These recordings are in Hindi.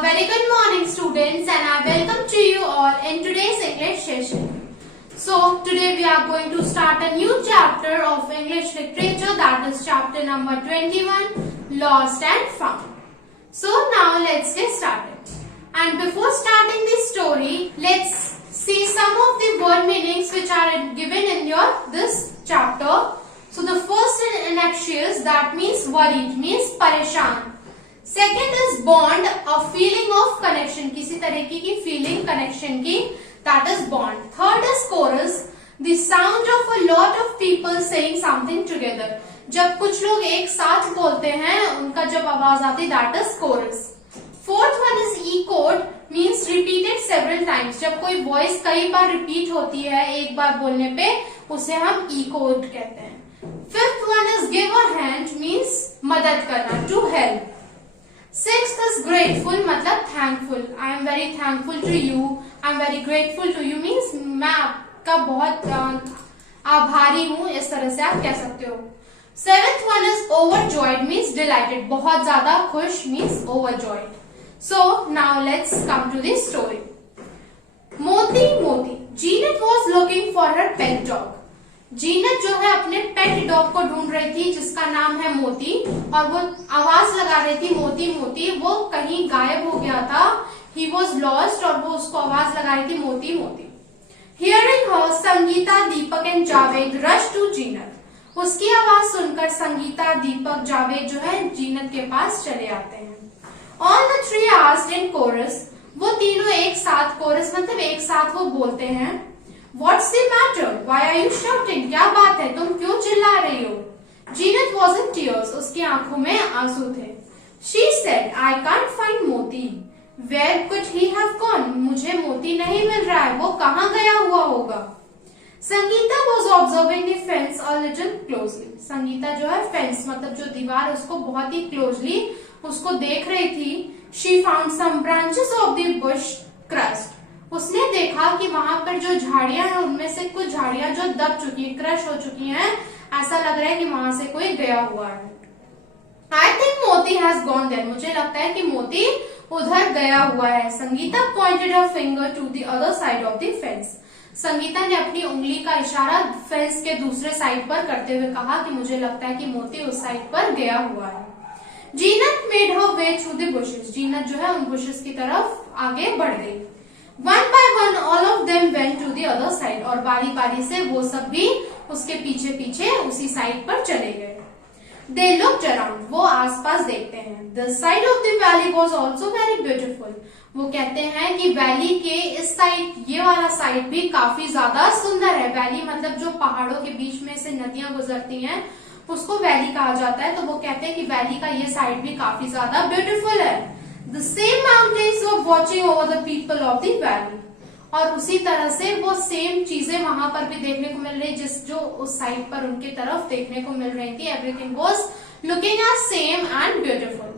A very good morning students, and I welcome to you all in today's English session. So today we are going to start a new chapter of English literature, that is chapter number 21, Lost and Found. So now let's get started. And before starting the story, let's see some of the word meanings which are given in this chapter. So the first in anxious, that means worried, means परेशान. Second is bond, a feeling of connection, किसी तरीके की feeling connection की, that is bond. Third is chorus, the sound of a lot of people saying something together. जब कुछ लोग एक साथ बोलते हैं, उनका जब आवाज आती, that is chorus. Fourth one is echoed, means repeated several times. जब कोई voice कई बार repeat होती है एक बार बोलने पे, उसे हम echoed कहते हैं. Fifth one is give a hand, means मदद करना, to help. Sixth is grateful, मतलब thankful. I am very thankful to you. I am very grateful to you means मैं आपका बहुत आभारी हूँ, इस तरह से आप कह सकते हो. Seventh one is overjoyed, means delighted. बहुत ज्यादा खुश means overjoyed. So now let's come to the story. Moti. Jeanette was looking for her pet dog. जीनत जो है अपने पेट डॉग को ढूंढ रही थी जिसका नाम है मोती, और वो आवाज लगा रही थी मोती मोती. वो कहीं गायब हो गया था, ही वॉज लॉस्ट, और वो उसको आवाज लगा रही थी Moti Moti. Hearing her, Sangeeta, Deepak and Javed rush to Zeenat. उसकी आवाज सुनकर संगीता, दीपक, जावेद जो है जीनत के पास चले आते हैं. All the three asked in chorus, वो तीनों एक साथ, कोरस मतलब एक साथ वो बोलते हैं. What's the matter? Why are you shouting? क्या बात है, तुम क्यों चिल्ला रही हो? Jeanette was in tears. उसकी आंखों में आंसू थे. She said, I can't find Moti. Where could he have gone? मुझे मोती नहीं मिल रहा है, वो कहाँ गया हुआ होगा? Sangeeta was observing the fence a little closely. Sangeeta जो है फेंस मतलब जो दीवार, उसको बहुत ही closely उसको देख रही थी. She found some branches of the bush crushed. उसने देखा कि वहां पर जो झाड़ियां हैं उनमें से कुछ झाड़ियां जो दब चुकी है, क्रश हो चुकी हैं, ऐसा लग रहा है कि वहां से कोई गया हुआ है. I think Moti has gone there, मुझे लगता है कि मोती उधर गया हुआ है. Sangeeta pointed her finger to the other side of the fence. संगीता ने अपनी उंगली का इशारा फेंस के दूसरे साइड पर करते हुए कहा कि मुझे लगता है कि मोती उस साइड पर गया हुआ है. Zeenat made her way through the bushes. Zeenat जो है उन बुशेस की तरफ आगे बढ़ गई. One by one, all of them went to the other side. और बारी बारी से वो सब भी उसके पीछे पीछे उसी साइड पर चले गए. They looked around. वो आसपास देखते हैं. The side of the valley was also very beautiful. वो कहते हैं कि वैली के इस साइड, ये वाला साइड भी काफी ज्यादा सुंदर है. वैली मतलब जो पहाड़ों के बीच में से नदियां गुजरती हैं, उसको वैली कहा जाता है. तो वो कहते हैं कि वैली का ये साइड भी काफी ज्यादा ब्यूटीफुल है. The same mountains were watching over the people of the valley. और उसी तरह से वो सेम चीजें वहां पर भी देखने को मिल रही, जो उस साइड पर उनके तरफ देखने को मिल रही थी. Everything was looking as same and beautiful.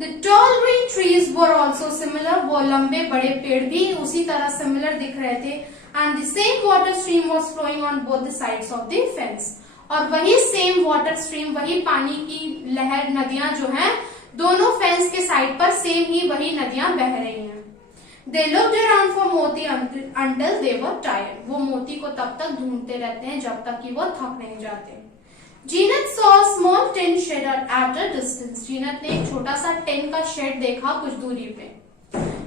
The tall green trees were also similar. वो लंबे बड़े पेड़ भी उसी तरह सिमिलर दिख रहे थे. And the same water stream was flowing on both the sides of the fence. और वही सेम वाटर स्ट्रीम, वही पानी की लहर, नदियां जो हैं, दोनों फेंस के साइड पर सेम ही वही नदियां बह रही हैं. They looked around for Moti until they were tired. वो मोती को तब तक ढूंढते रहते हैं जब तक कि वो थक नहीं जाते. Jeanette saw a small tin shed at a distance. Jeanette ने एक छोटा सा टिन का शेड देखा कुछ दूरी पे.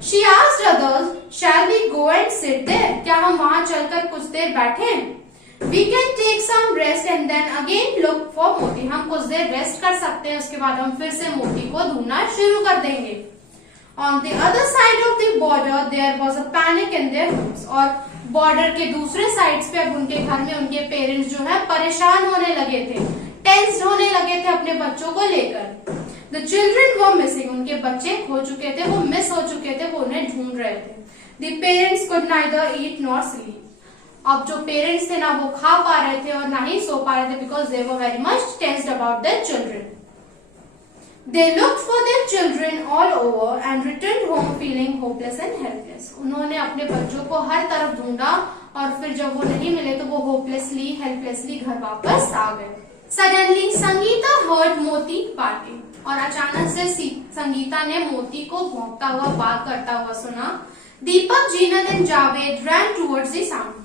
She asked others, shall we go and sit there? क्या हम वहां चलकर कुछ देर बैठें? We can take some rest and then again look for Moti. हम कुछ देर रेस्ट कर सकते हैं, उसके बाद हम फिर से मोती को ढूंढना शुरू कर देंगे. On the other side of the border there was a panic in their homes. और बॉर्डर के दूसरे साइड्स पे अब उनके घर में उनके पेरेंट्स जो है परेशान होने लगे थे, टेंस्ड होने लगे थे अपने बच्चों को लेकर. The children were missing. उनके बच्चे खो चुके थे, वो मिस हो चुके थे, वो उन्हें ढूंढ रहे थे. The parents could neither eat nor sleep. अब जो पेरेंट्स थे ना वो खा पा रहे थे और ना ही सो पा रहे थे, because they were very much tensed about their children. They looked for their children all over and returned home feeling hopeless and helpless. उन्होंने अपने बच्चों को हर तरफ ढूंढा और फिर जब वो नहीं मिले तो वो होपलेसली, हेल्पलेसली घर वापस आ गए. सडनली संगीता हर्ड मोती बार्किंग. और अचानक से संगीता ने मोती को भौंकता हुआ बात करता हुआ सुना। Deepak, Zeenat and Javed ran towards the sound।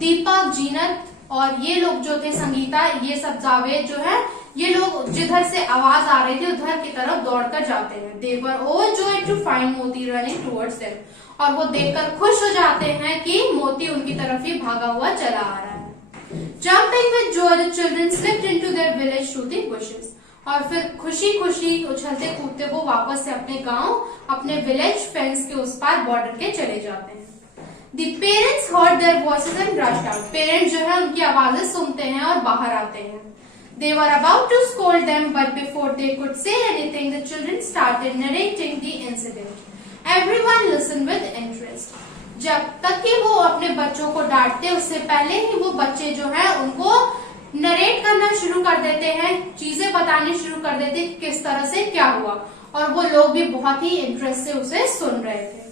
Deepak, Zeenat और ये लोग जो थे, संगीता, ये सब जावेद जो है, ये लोग जिधर से आवाज आ रही थी उधर की तरफ दौड़कर जाते हैं। They were overjoyed to find मोती running towards them। और वो देखकर खुश हो जाते हैं कि मोती उनकी तरफ ही भागा हुआ चला आ रहा है। Jumping with joy, the children slipped into their village through the bushes। और फिर खुशी खुशी उछलते कूदते वो वापस से अपने गांव, अपने विलेज फेंस के उस पार बॉर्डर के चले जाते हैं। The parents heard their voices and rushed out। Parents जो है उनकी आवाजें सुनते हैं और बाहर आते हैं। They were about to scold them, but before they could say anything, the children started narrating the incident। Everyone listened with interest। जब तक कि वो अपने बच्चों को डांटते उससे पहले ही वो बच्चे जो है उनको नरेट करना शुरू कर देते हैं, चीजें बतानी शुरू कर देते हैं किस तरह से क्या हुआ, और वो लोग भी बहुत ही इंटरेस्ट से उसे सुन रहे थे।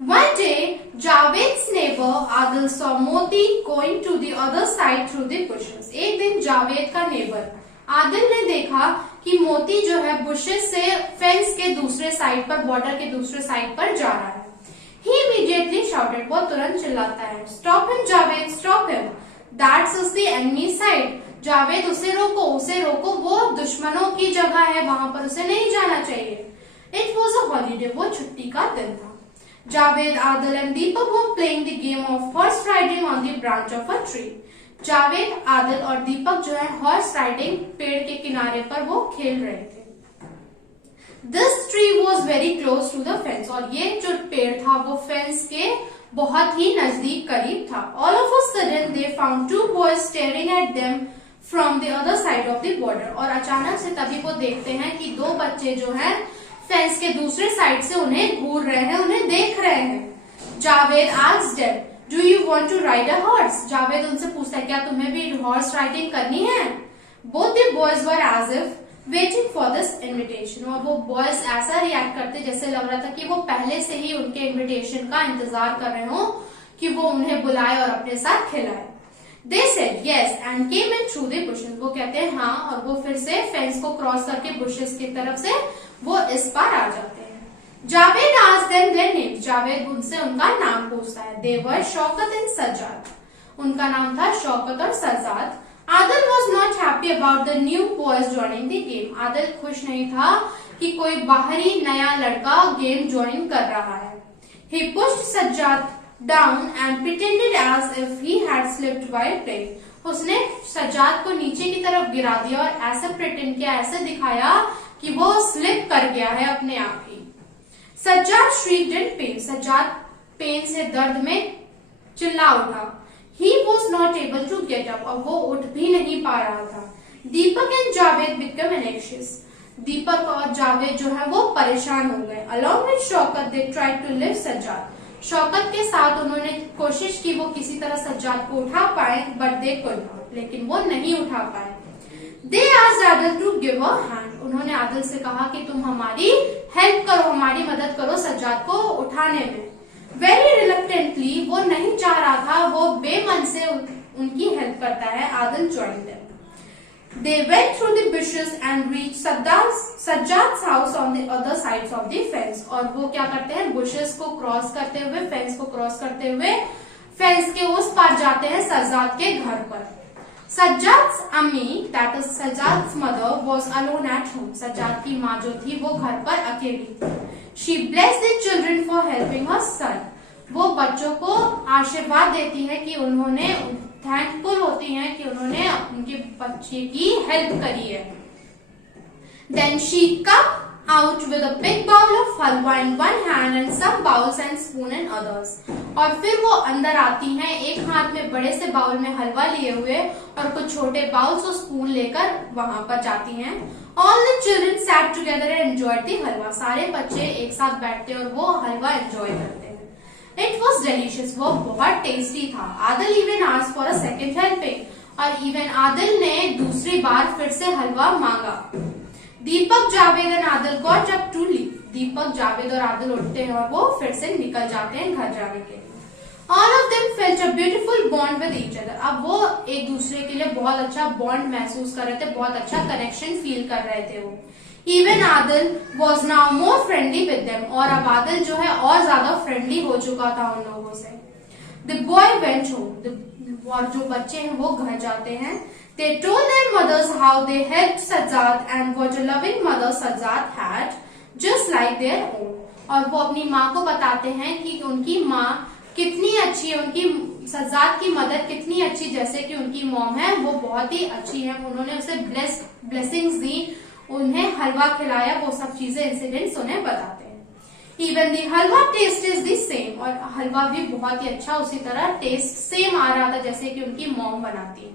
One day, Javed's neighbor Adil saw Moti going to the other side through the bushes। एक दिन जावेद का नेबर आदिल ने देखा कि मोती जो है बुशेस से फेंस के दूसरे साइड पर, बॉर्डर के दूसरे साइड पर जा रहा है। He immediately shouted, वो तुरंत चिल्लाता है, Stop him, Javed, stop him। That's the enemy side। Javed, उसे रोको, वो दुश्मनों की जगह है, वहां पर उसे नहीं जाना चाहिए। It was a holiday, वो छुट्टी का दिन था। Javed, Adil and Deepak were playing the game of horse riding on the branch of a tree। Javed, Adil और दीपक जो है हॉर्स राइडिंग पेड़ के किनारे पर वो खेल रहे थे। This tree was very close to the fence। और ये जो पेड़ था वो फेंस के बहुत ही नजदीक करीब था। All of a sudden they found two boys staring at them from the other side of the border। और अचानक से तभी वो देखते हैं कि दो बच्चे जो हैं फेंस के दूसरे साइड से उन्हें घूर रहे हैं, उन्हें देख रहे हैं। Javed asked them, Do you want to ride a horse? Javed उनसे पूछता है, क्या तुम्हें भी हॉर्स राइडिंग करनी है? Both the boys were as if waiting for this invitation। और वो बॉयज ऐसा रिएक्ट करते जैसे लग रहा था कि वो पहले से ही उनके इनविटेशन का इंतजार कर रहे हो कि वो उन्हें बुलाए और अपने साथ खिलाए। They said yes and came in through the bushes। वो कहते हैं हाँ, और वो फिर से फेंस को क्रॉस करके बुशेस की तरफ से वो इस पार आ जाते हैं। Javed asked them their names। Javed उनसे उनका नाम पूछता है। They were Shaukat and Sajjad. उनका नाम था शौकत और Sajjad. Adil was not happy about the new boys joining the game। Adil खुश नहीं था कि कोई बाहरी नया लड़का गेम ज्वाइन कर रहा है। He pushed Sajjad down and pretended as if he had slipped while playing। उसने सज्जाद को नीचे की तरफ गिरा दिया और ऐसे प्रिटेंड किया, ऐसे दिखाया कि वो स्लिप कर गया है अपने आप ही। Sajjad shrieked in pain। Sajjad pain से, दर्द में चिल्ला उठा। He was not able to get up। और वो उठ भी नहीं पा रहा था। दीपक and जावेद became anxious। दीपक और जावेद जो है वो परेशान हो गए। Along with Shaukat they tried to lift Sajjad. Shaukat के साथ उन्होंने कोशिश की वो किसी तरह सज्जाद को उठा पाए, but they could not। लेकिन वो नहीं उठा पाए। They asked Adil to give a hand। उन्होंने आदिल से कहा कि तुम हमारी हेल्प करो, हमारी मदद करो सज्जाद को उठाने में। Very reluctantly, वो नहीं चाह रहा था, वो बेमन से उनकी हेल्प करता है। Adil joined them। They went through the bushes and reached Sajjad's house on the other sides of the fence। और वो क्या करते हैं, बुशेस को क्रॉस करते हुए, फेंस को क्रॉस करते हुए फेंस के उस पार जाते हैं सज्जाद के घर पर। Sajjad's अम्मी, that is Sajjad's mother, was alone at home। Sajjad की माँ जो थी वो घर पर अकेली थी। She blessed the children for helping her son। वो बच्चों को आशीर्वाद देती है कि उन्होंने, थैंकफुल होती हैं कि उन्होंने उनके बच्चे की हेल्प करी है। Then she come out with a big bowl of halwa in one hand and some bowls and spoon in others। और फिर वो अंदर आती हैं एक हाथ में बड़े से बाउल में हलवा लिए हुए और कुछ छोटे बाउल्स और स्पून लेकर वहां पर जाती हैं। All the children sat together and enjoyed the halwa। सारे बच्चे एक साथ बैठते और वो हलवा एंजॉय करते हैं। It was delicious। वो बहुत टेस्टी था। Adil even asked for a second helping। और इवन आदिल ने दूसरी बार फिर से हलवा मांगा। Deepak, Javed and Adil got up to leave। Deepak, Javed और आदिल उठते हैं और वो फिर से निकल जाते हैं घर जाने के लिए। All of them felt a beautiful bond with each other। अब वो एक दूसरे के लिए बहुत अच्छा बॉन्ड महसूस कर रहे थे, बहुत अच्छा कनेक्शन फील कर रहे थे वो। Even Adil was now more friendly with them. और अब आदिल जो है और ज्यादा फ्रेंडली हो चुका था उन लोगों से. The boy went home. और जो बच्चे हैं वो घर जाते हैं. They told their mothers how they helped Sajjad and what a loving mother Sajjad had, just like their own. और वो अपनी माँ को बताते हैं कि उनकी माँ कितनी अच्छी है, उनकी सज्जाद की मदद कितनी अच्छी, जैसे कि उनकी मॉम है वो बहुत ही अच्छी है. उन्होंने उसे ब्लेसिंग्स दी, उन्हें हलवा खिलाया, वो सब चीजें इंसिडेंट्स उन्हें बताते हैं. Even the halwa taste is the same. और हलवा भी बहुत ही अच्छा, उसी तरह टेस्ट सेम आ रहा था जैसे कि उनकी मॉम बनाती है.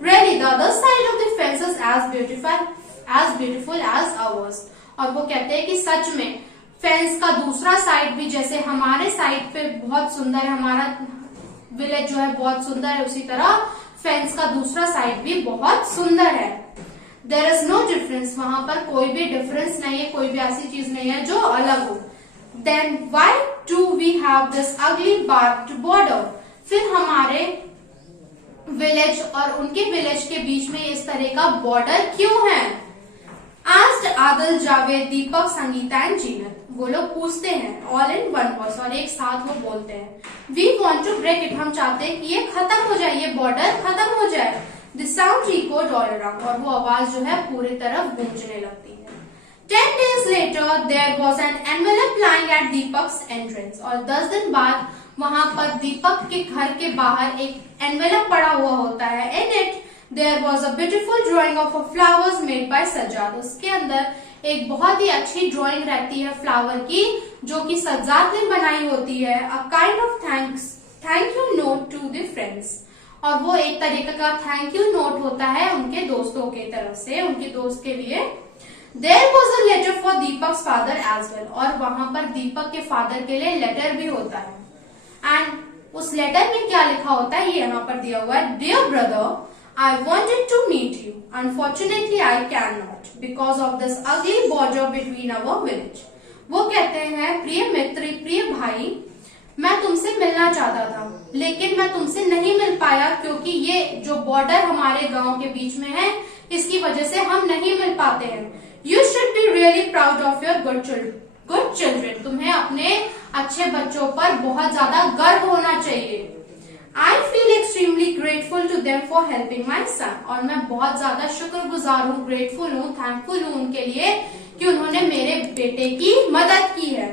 Really, the other side of the fence is as beautiful as ours. और वो कहते हैं कि सच में फेंस का दूसरा साइड भी जैसे हमारे साइड पे बहुत सुंदर है, हमारा विलेज जो है बहुत सुंदर है, उसी तरह फेंस का दूसरा साइड भी बहुत सुंदर है. There is no difference. वहां पर कोई भी डिफरेंस नहीं है, कोई भी ऐसी चीज नहीं है जो अलग हो. Then why do we have this ugly barbed border. फिर हमारे विलेज और उनके विलेज के बीच में इस तरह का बॉर्डर क्यों है? Asked Adil, Javed, Deepak, Sangeeta and Zeenat. वो लोग पूछते हैं ऑल इन वन वॉइस, और एक साथ वो बोलते हैं we want to break it. हम चाहते हैं कि ये खत्म हो जाए, ये बॉर्डर खत्म हो जाए. The sound echoed all around. और वो आवाज जो है पूरी तरफ गूंजने लगती है. 10 days later there was an envelope lying at Deepak's entrance. और 10 दिन बाद वहां पर दीपक के घर के बाहर एक एनवेलप पड़ा हुआ होता है. In it there was a beautiful drawing of a flowers made by Sajjad. उसके अंदर एक बहुत ही अच्छी ड्राइंग रहती है फ्लावर की, जो कि सज्जाद ने बनाई होती है. A kind of thank you note to the friends. और वो एक तरीके का थैंक यू नोट होता है उनके दोस्तों की तरफ से, उनके दोस्त के लिए. There was a letter for Deepak's father as well. और वहां पर दीपक के फादर के लिए लेटर भी होता है. एंड उस लेटर में क्या लिखा होता है ये यहाँ पर दिया हुआ है. Dear brother, I wanted to meet you. Unfortunately, I cannot because of this ugly border between our village. वो कहते हैं प्रिय मित्र, प्रिय भाई, मैं तुमसे मिलना चाहता था लेकिन मैं तुमसे नहीं मिल पाया क्योंकि ये जो बॉर्डर हमारे गांव के बीच में है इसकी वजह से हम नहीं मिल पाते हैं. You should be really proud of your good children. तुम्हें अपने अच्छे बच्चों पर बहुत ज्यादा गर्व होना चाहिए. I feel extremely grateful to them for helping my son. और मैं बहुत ज्यादा शुक्रगुजार हूँ, ग्रेटफुल हूँ, थैंकफुल हूँ उनके लिए कि उन्होंने मेरे बेटे की मदद की है.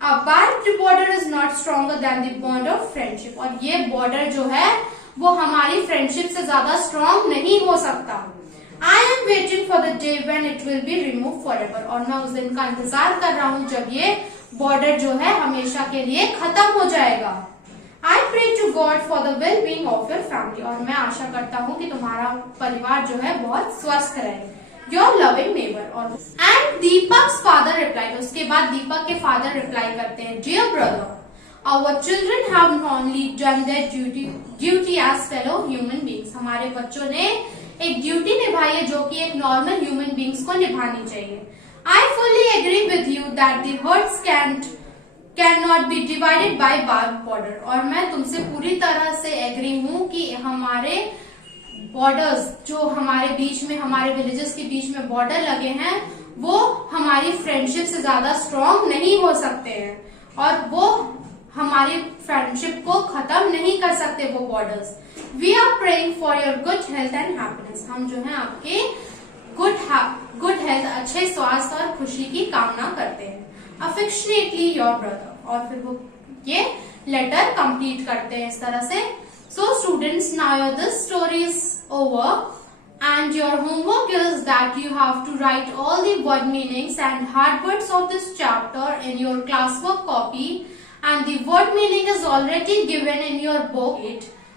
A barbed border is not stronger than the bond of friendship. और ये बॉर्डर जो है वो हमारी फ्रेंडशिप से ज्यादा स्ट्रॉन्ग नहीं हो सकता. I am waiting for the day when it will be removed forever. और मैं उस दिन का इंतजार कर रहा हूँ जब ये बॉर्डर जो है हमेशा के लिए खत्म हो जाएगा. I pray to God for the well-being of your family. और मैं आशा करता हूँ कि तुम्हारा परिवार जो है बहुत स्वस्थ रहे. Your loving neighbor. और and Deepak's father replied. उसके बाद दीपक के फादर रिप्लाई करते हैं, Dear brother, our children have only done their duty as fellow human beings. हमारे बच्चों ने एक ड्यूटी निभाई है जो कि एक नॉर्मल ह्यूमन बींग्स को निभानी चाहिए. I fully agree with you that the herds cannot be divided by barbed border. और मैं तुमसे पूरी तरह से एग्री हूँ कि हमारे बॉर्डर्स जो हमारे बीच में, हमारे विलेजेस के बीच में बॉर्डर लगे हैं वो हमारी फ्रेंडशिप से ज्यादा स्ट्रॉन्ग नहीं हो सकते हैं और वो हमारी फ्रेंडशिप को खत्म नहीं कर सकते वो borders. We are praying for your good health and happiness. हम जो है आपके गुड हेल्थ, अच्छे स्वास्थ्य और खुशी की कामना करते हैं. Affectionately your brother. और फिर वो ये लेटर कंप्लीट करते हैं इस तरह से. So students, now this story is over and your homework is that you have to write all the word meanings and hard words of this chapter in your classwork copy, and the word meaning is already given in your book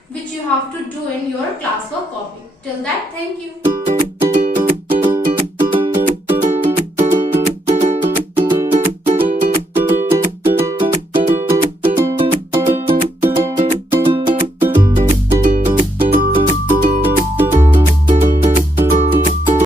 which you have to do in your classwork copy. Till that, thank you.